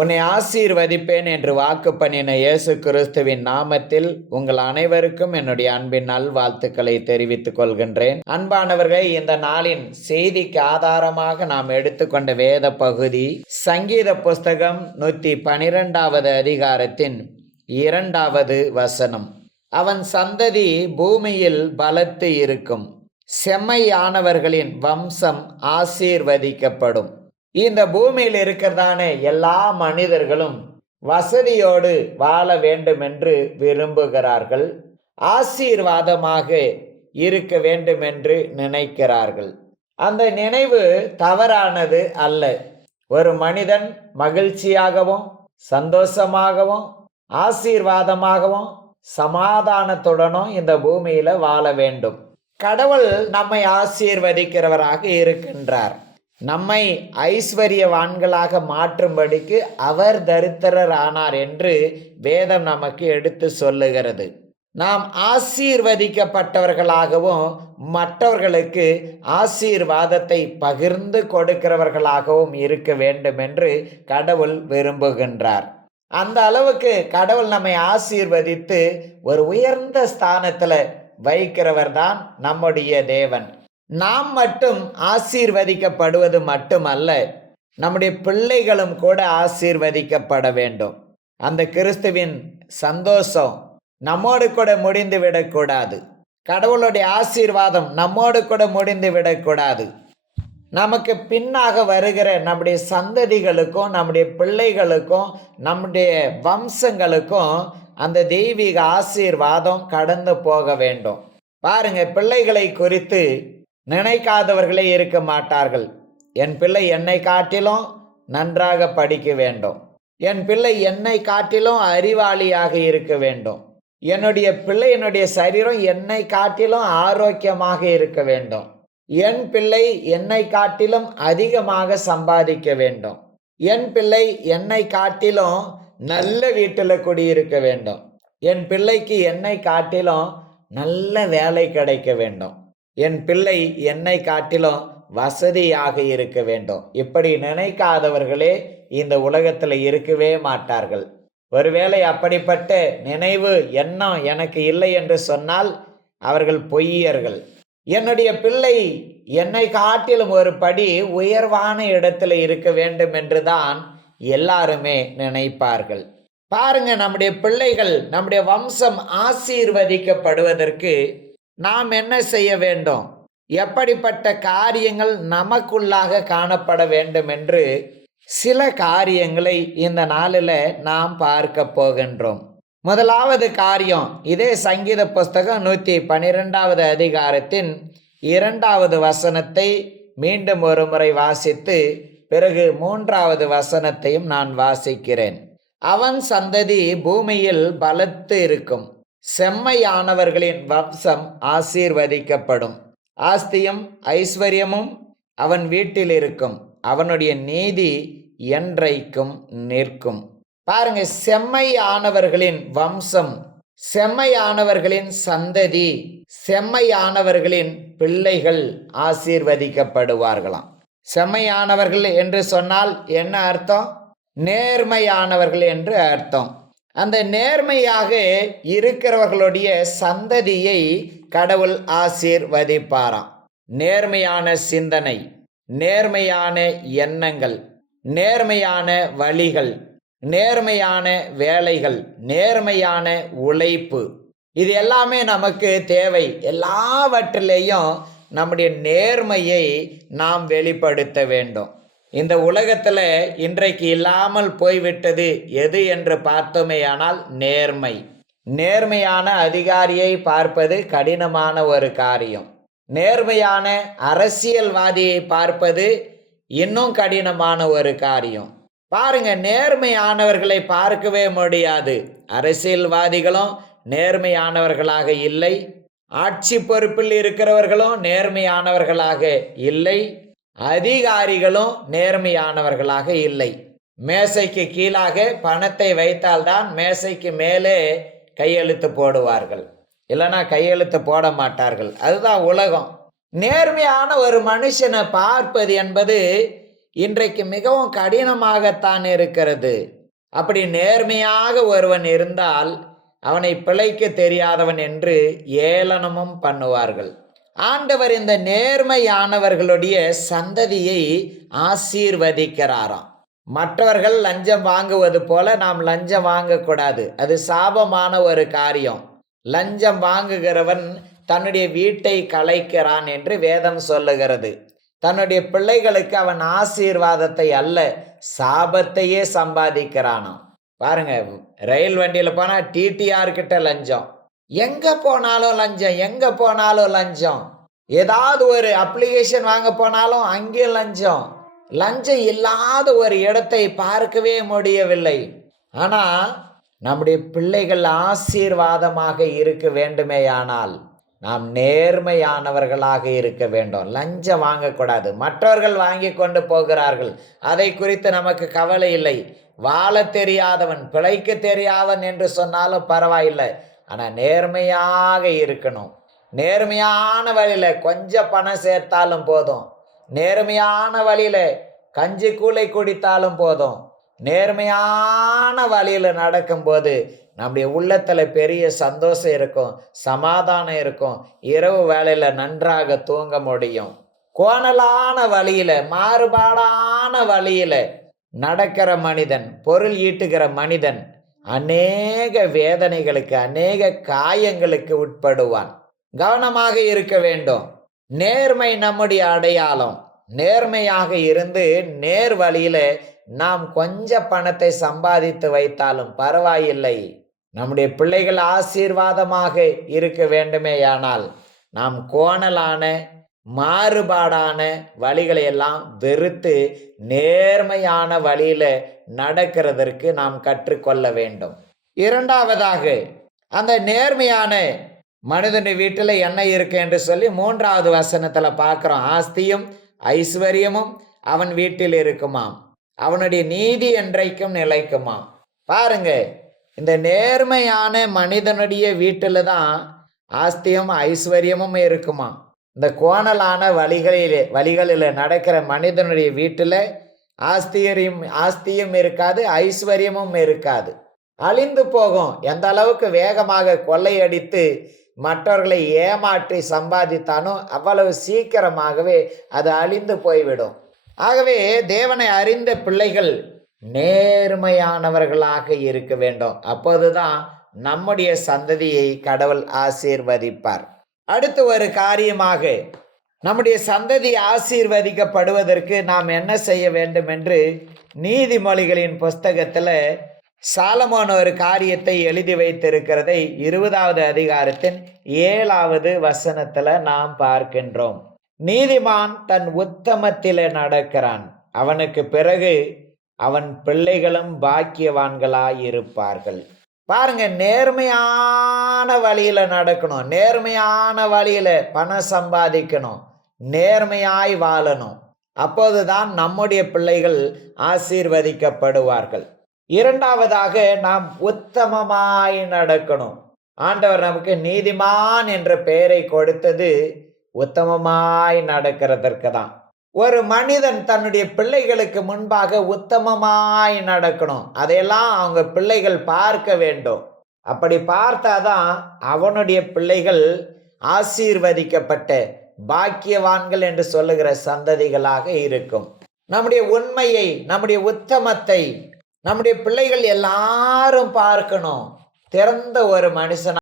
உன்னை ஆசீர்வதிப்பேன் என்று வாக்கு பண்ணின இயேசு கிறிஸ்துவின் நாமத்தில் உங்கள் அனைவருக்கும் என்னுடைய அன்பின் நல்வாழ்த்துக்களை தெரிவித்துக் கொள்கின்றேன். அன்பானவர்களே, இந்த நாளின் செய்திக்கு ஆதாரமாக நாம் எடுத்துக்கொண்ட வேத பகுதி சங்கீத புஸ்தகம் 112வது அதிகாரத்தின் 2வது வசனம். அவன் சந்ததி பூமியில் பலத்து இருக்கும், செம்மையானவர்களின் வம்சம் ஆசீர்வதிக்கப்படும். இந்த பூமியில் இருக்கிறதான எல்லா மனிதர்களும் வசதியோடு வாழ வேண்டும் என்று விரும்புகிறார்கள், ஆசீர்வாதமாக இருக்க வேண்டும் என்று நினைக்கிறார்கள். அந்த நினைவு தவறானது அல்ல. ஒரு மனிதன் மகிழ்ச்சியாகவும் சந்தோஷமாகவும் ஆசீர்வாதமாகவும் சமாதானத்துடனும் இந்த பூமியில வாழ வேண்டும். கடவுள் நம்மை ஆசீர்வதிக்கிறவராக இருக்கின்றார். நம்மை ஐஸ்வர்யவான்களாக மாற்றும்படிக்கு அவர் தரித்திரர் ஆனார் என்று வேதம் நமக்கு எடுத்து சொல்லுகிறது. நாம் ஆசீர்வதிக்கப்பட்டவர்களாகவும் மற்றவர்களுக்கு ஆசீர்வாதத்தை பகிர்ந்து கொடுக்கிறவர்களாகவும் இருக்க வேண்டும் என்று கடவுள் விரும்புகின்றார். அந்த அளவுக்கு கடவுள் நம்மை ஆசீர்வதித்து ஒரு உயர்ந்த ஸ்தானத்தில் வைக்கிறவர் தான் நம்முடைய தேவன். நாம் மட்டும் ஆசீர்வதிக்கப்படுவது மட்டுமல்ல, நம்முடைய பிள்ளைகளும் கூட ஆசீர்வதிக்கப்பட வேண்டும். அந்த கிறிஸ்துவின் சந்தோஷம் நம்மோடு கூட முடிந்து விடக்கூடாது. கடவுளுடைய ஆசீர்வாதம் நம்மோடு கூட முடிந்து விடக்கூடாது. நமக்கு பின்னாக வருகிற நம்முடைய சந்ததிகளுக்கும் நம்முடைய பிள்ளைகளுக்கும் நம்முடைய வம்சங்களுக்கும் அந்த தெய்வீக ஆசீர்வாதம் கடந்து போக வேண்டும். பாருங்க, பிள்ளைகளை குறித்து நினைக்காதவர்களே இருக்க மாட்டார்கள். என் பிள்ளை என்னை காட்டிலும் நன்றாக படிக்க வேண்டும், என் பிள்ளை என்னை காட்டிலும் அறிவாளியாக இருக்க வேண்டும், என்னுடைய பிள்ளை என்னுடைய சரீரம் என்னை காட்டிலும் ஆரோக்கியமாக இருக்க வேண்டும், என் பிள்ளை என்னை காட்டிலும் அதிகமாக சம்பாதிக்க வேண்டும், என் பிள்ளை என்னை காட்டிலும் நல்ல வீட்டில் குடியிருக்க வேண்டும், என் பிள்ளைக்கு என்னை காட்டிலும் நல்ல வேலை கிடைக்க வேண்டும், என் பிள்ளை என்னை காட்டிலும் வசதியாக இருக்க வேண்டும். இப்படி நினைக்காதவர்களே இந்த உலகத்தில் இருக்கவே மாட்டார்கள். ஒருவேளை அப்படிப்பட்ட நினைவு எண்ணம் எனக்கு இல்லை என்று சொன்னால் அவர்கள் பொய்யர்கள். என்னுடைய பிள்ளை என்னை காட்டிலும் ஒரு படி உயர்வான இடத்துல இருக்க வேண்டும் என்றுதான் எல்லாருமே நினைப்பார்கள். பாருங்க, நம்முடைய பிள்ளைகள் நம்முடைய வம்சம் ஆசீர்வதிக்கப்படுவதற்கு நாம் என்ன செய்ய வேண்டும், எப்படிப்பட்ட காரியங்கள் நமக்குள்ளாக காணப்பட வேண்டும் என்று சில காரியங்களை இந்த நாளில் நாம் பார்க்க போகின்றோம். முதலாவது காரியம், இதே சங்கீத புஸ்தகம் 112வது அதிகாரத்தின் 2வது வசனத்தை மீண்டும் ஒரு முறை வாசித்து பிறகு 3வது வசனத்தையும் நான் வாசிக்கிறேன். அவன் சந்ததி பூமியில் பலத்து இருக்கும், செம்மையானவர்களின் வம்சம் ஆசீர்வதிக்கப்படும். ஆஸ்தியும் ஐஸ்வர்யமும் அவன் வீட்டில் இருக்கும், அவனுடைய நீதி என்றைக்கும் நிற்கும். பாருங்க, செம்மையானவர்களின் வம்சம், செம்மையானவர்களின் சந்ததி, செம்மையானவர்களின் பிள்ளைகள் ஆசீர்வதிக்கப்படுவார்களாம். செம்மையானவர்கள் என்று சொன்னால் என்ன அர்த்தம்? நேர்மையானவர்கள் என்று அர்த்தம். அந்த நேர்மையாக இருக்கிறவர்களுடைய சந்ததியை கடவுள் ஆசீர்வதிப்பாராம். நேர்மையான சிந்தனை, நேர்மையான எண்ணங்கள், நேர்மையான வழிகள், நேர்மையான வேலைகள், நேர்மையான உழைப்பு, இது எல்லாமே நமக்கு தேவை. எல்லாவற்றிலேயும் நம்முடைய நேர்மையை நாம் வெளிப்படுத்த வேண்டும். இந்த உலகத்தில் இன்றைக்கு இல்லாமல் போய்விட்டது எது என்று பார்த்தோமேயானால் நேர்மை. நேர்மையான அதிகாரியை பார்ப்பது கடினமான ஒரு காரியம். நேர்மையான அரசியல்வாதியை பார்ப்பது இன்னும் கடினமான ஒரு காரியம். பாருங்க, நேர்மையானவர்களை பார்க்கவே முடியாது. அரசியல்வாதிகளும் நேர்மையானவர்களாக இல்லை, ஆட்சி பொறுப்பில் இருக்கிறவர்களும் நேர்மையானவர்களாக இல்லை, அதிகாரிகளும் நேர்மையானவர்களாக இல்லை. மேசைக்கு கீழாக பணத்தை வைத்தால்தான் மேசைக்கு மேலே கையெழுத்து போடுவார்கள், இல்லைன்னா கையெழுத்து போட மாட்டார்கள். அதுதான் உலகம். நேர்மையான ஒரு மனுஷனை பார்ப்பது என்பது இன்றைக்கு மிகவும் கடினமாகத்தான் இருக்கிறது. அப்படி நேர்மையாக ஒருவன் இருந்தால் அவனை பிழைக்க தெரியாதவன் என்று ஏளனமும் பண்ணுவார்கள். ஆண்டவர் இந்த நேர்மையானவர்களுடைய சந்ததியை ஆசீர்வதிக்கிறாராம். மற்றவர்கள் லஞ்சம் வாங்குவது போல நாம் லஞ்சம் வாங்கக்கூடாது. அது சாபமான ஒரு காரியம். லஞ்சம் வாங்குகிறவன் தன்னுடைய வீட்டை கலைக்கிறான் என்று வேதம் சொல்லுகிறது. தன்னுடைய பிள்ளைகளுக்கு அவன் ஆசீர்வாதத்தை அல்ல, சாபத்தையே சம்பாதிக்கிறானாம். பாருங்க, ரயில் வண்டியில் போனா டிடிஆர் கிட்ட லஞ்சம், எங்க போனாலும் லஞ்சம், எங்க போனாலும் லஞ்சம். ஏதாவது ஒரு அப்ளிகேஷன் வாங்க போனாலும் அங்கே லஞ்சம். லஞ்சம் இல்லாத ஒரு இடத்தை பார்க்கவே முடியவில்லை. ஆனா நம்முடைய பிள்ளைகள் ஆசீர்வாதமாக இருக்க வேண்டுமேயானால் நாம் நேர்மையானவர்களாக இருக்க வேண்டும். லஞ்சம் வாங்கக்கூடாது. மற்றவர்கள் வாங்கி கொண்டு போகிறார்கள், அதை குறித்து நமக்கு கவலை இல்லை. வாழ தெரியாதவன், பிழைக்க தெரியாதவன் என்று சொன்னாலும் பரவாயில்லை. ஆனால் நேர்மையாக இருக்கணும். நேர்மையான வழியில கொஞ்சம் பணம் சேர்த்தாலும் போதும், நேர்மையான வழியில கஞ்சி கூளை குடித்தாலும் போதும், நேர்மையான வழியில நடக்கும்போது நம்முடைய உள்ளத்துல பெரிய சந்தோஷம் இருக்கும், சமாதானம் இருக்கும். இரவு வேளையில நன்றாக தூங்க முடியும். கோணலான வழியில, மாறுபாடான வழியில நடக்கிற மனிதன், பொருள் ஈட்டுகிற மனிதன் அநேக வேதனைகளுக்கு, அநேக காயங்களுக்கு உட்படுவான். கவனமாக இருக்க வேண்டும். நேர்மை நம்முடைய அடையாளம். நேர்மையாக இருந்து நேர் வழியில நாம் கொஞ்சம் பணத்தை சம்பாதித்து வைத்தாலும் பரவாயில்லை. நம்முடைய பிள்ளைகள் ஆசீர்வாதமாக இருக்க வேண்டுமேயானால் நாம் கோணலான மாறுபாடான வழிகளை எல்லாம் வெறுத்து நேர்மையான வழியில நடக்கிறதற்கு நாம் கற்றுக்கொள்ள வேண்டும். இரண்டாவதாக, அந்த நேர்மையான மனிதனுடைய வீட்டில் என்ன இருக்கு என்று சொல்லி 3வது வசனத்துல பார்க்கிறோம். ஆஸ்தியும் ஐஸ்வர்யமும் அவன் வீட்டில் இருக்குமாம், அவனுடைய நீதி என்றைக்கும் நிலைக்குமாம். பாருங்க, இந்த நேர்மையான மனிதனுடைய வீட்டில் தான் ஆஸ்தியும் ஐஸ்வர்யமும் இருக்குமா. இந்த கோணலான வழிகளில் நடக்கிற மனிதனுடைய வீட்டில் ஆஸ்தியும் இருக்காது, ஐஸ்வர்யமும் இருக்காது. அழிந்து போகும். எந்த அளவுக்கு வேகமாக கொள்ளையடித்து மற்றவர்களை ஏமாற்றி சம்பாதித்தானோ அவ்வளவு சீக்கிரமாகவே அது அழிந்து போய்விடும். ஆகவே தேவனை அறிந்த பிள்ளைகள் நேர்மையானவர்களாக இருக்க வேண்டும். அப்போதுதான் நம்முடைய சந்ததியை கடவுள் ஆசீர்வதிப்பார். அடுத்து ஒரு காரியமாக, நம்முடைய சந்ததி ஆசீர்வதிக்கப்படுவதற்கு நாம் என்ன செய்ய வேண்டும் என்று நீதிமொழிகளின் புஸ்தகத்தில் சாலமோன் ஒரு காரியத்தை எழுதி வைத்திருக்கிறதை 20வது அதிகாரத்தின் 7வது வசனத்தில் நாம் பார்க்கின்றோம். நீதிமான் தன் உத்தமத்திலே நடக்கிறான், அவனுக்கு பிறகு அவன் பிள்ளைகளும் பாக்கியவான்களாயிருப்பார்கள். பாருங்க, நேர்மையான வழியில நடக்கணும், நேர்மையான வழியில பணம் சம்பாதிக்கணும், நேர்மையாய் வாழணும். அப்போதுதான் நம்முடைய பிள்ளைகள் ஆசீர்வதிக்கப்படுவார்கள். இரண்டாவதாக, நாம் உத்தமமாய் நடக்கணும். ஆண்டவர் நமக்கு நீதிமான் என்ற பெயரை கொடுத்தது உத்தமமாய் நடக்கிறதற்கு தான். ஒரு மனிதன் தன்னுடைய பிள்ளைகளுக்கு முன்பாக உத்தமமாய் நடக்கணும். அதையெல்லாம் அவங்க பிள்ளைகள் பார்க்க வேண்டும். அப்படி பார்த்தாதான் அவனுடைய பிள்ளைகள் ஆசீர்வதிக்கப்பட்ட பாக்கியவான்கள் என்று சொல்லுகிற சந்ததிகளாக இருக்கும். நம்முடைய உண்மையை, நம்முடைய உத்தமத்தை நம்முடைய பிள்ளைகள் எல்லாரும் பார்க்கணும். திறந்த ஒரு மனுஷன்